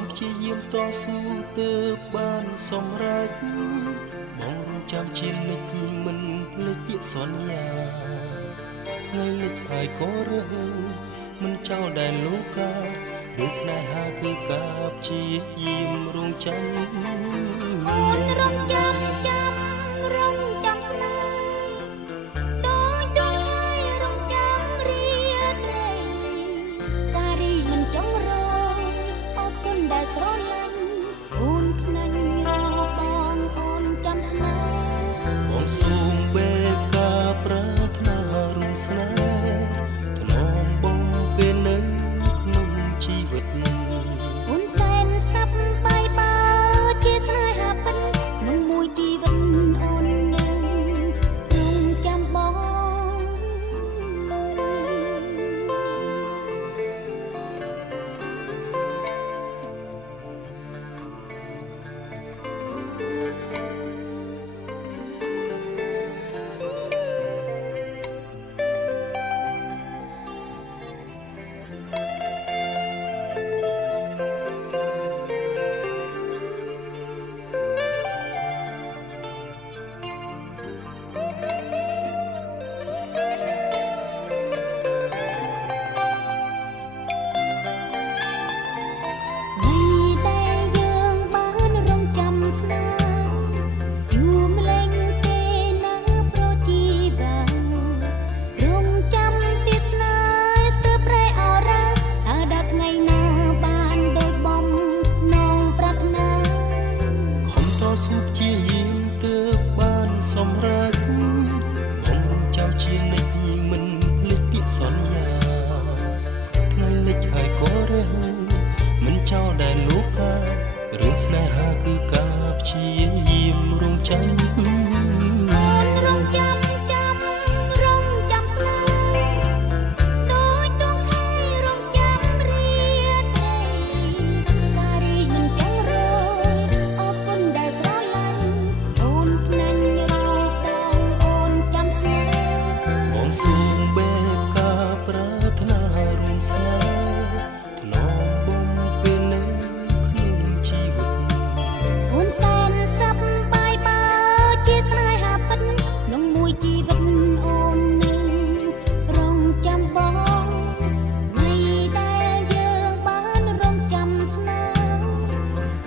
มព្យាយាមតស៊ូទើបបានសម្រេចបងរងចាំជានិច្ចមិនភ្លេចពាក្យសន្យាថ្ងៃលិចហើយក៏រើសមិនចោលដែលលោកការឿងស្នេហាគឺការព្យាយាមរងចាំអូនរងចាំរងចាំស្នេហ៍ដូចដួងហើយរងចាំរៀនរៃការីមិនចង់រងអរគុណដែលស្រឡាញ់អូនខ្នាញ់រកបងអូនចាំស្នេហ៍បងសូមបែបការប្រាថ្នារួមស្នេហ៍ថ្នមបងពេលនៅក្នុងជីវិតអូនសែនស្ដាប់បាយបើជាស្នេហាពិតក្នុងមួយជីវិតអូននឹងរងចាំបងស៊ូព្យាយាមទើបបានសម្រេចបងរងចាំជានិច្ចមិនភ្លេចពាក្យសន្យាថ្ងៃលិចហើយក៏រើសមិនចោលដែលលោកការឿងស្នេហាគឺការព្យាយាមរងចាំអូនរងចាំរងចាំស្នេហ៍ដូចដួងខែរងចាំរៀនរៃការីមិនចង់រយអរគុណដែលស្រឡាញ់អូនខ្នាញ់រកបងអូនចាំស្នេហ៍បងសូមបែបការប្រាថ្នារួមស្នេហ៍ថ្នមបងពេលនៅក្នុងជីវិតអូនសែនស្ដាប់បាយបើជាស្នេហាពិតក្នុងមួយជីវិតអូននឹងរងចាំបងថ្ងៃដែលយើងបានរងចាំស្នេហ៍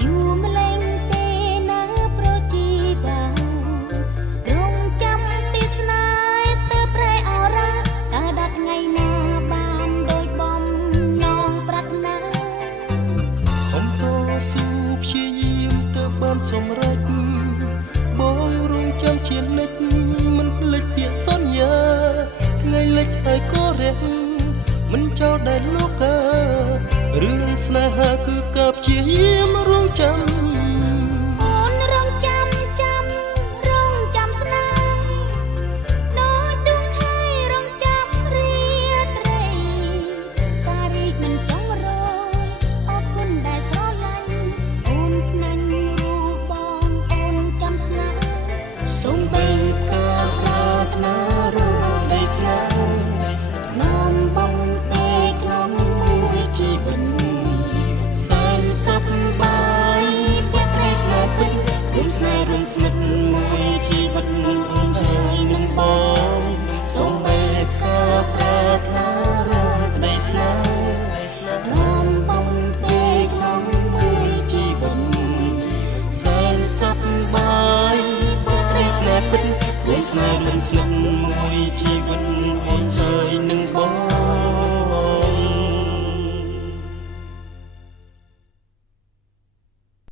យូរម្លេងទេណាប្រជីបារងចាំពីស្នេហ៍ស្ទើរប្រែអរ៉ាតើដល់ថ្ងៃណាបានដូចបំណងប្រាថ្នាខ្ញុំតស៊ូព្យាយាមទើបបានសម្រេចបងរងចាំជានិច្ចមិនភ្លេចពាក្យសន្យាថ្ងៃលិចហើយក៏រះមិនចោលដែលលោកការឿងស្នេហាគឺការព្យាយាមរងចាំអូនរងចាំរងចាំស្នេហ៍ដូចដួងខែរងចាំរៀនរៃការីមិនចង់រយអរគុណដែលស្រឡាញ់អូនខ្នាញ់រូបបងអូនចាំស្នេហ៍សូមបែបការប្រាថ្នារួមនៃស្នេហ៍នាំបងពេកក្នុងមួយជីវិតសែនសប្បាយពាក្យក្ដីស្នេហ៍ពិតរួមស្នេហ៍រួមស្និទ្ធមួយជីវិតអូនហើយនឹងបងសូមបែបការប្រាថ្នារួមក្ដីស្នេហ៍នាំបងពេកក្នុងមួយជីវិតសែនសប្បាយពាក្យក្ដីស្នេហ៍ពិតរួមស្នេហ៍រួមស្និទ្ធមួយជីវិតអូន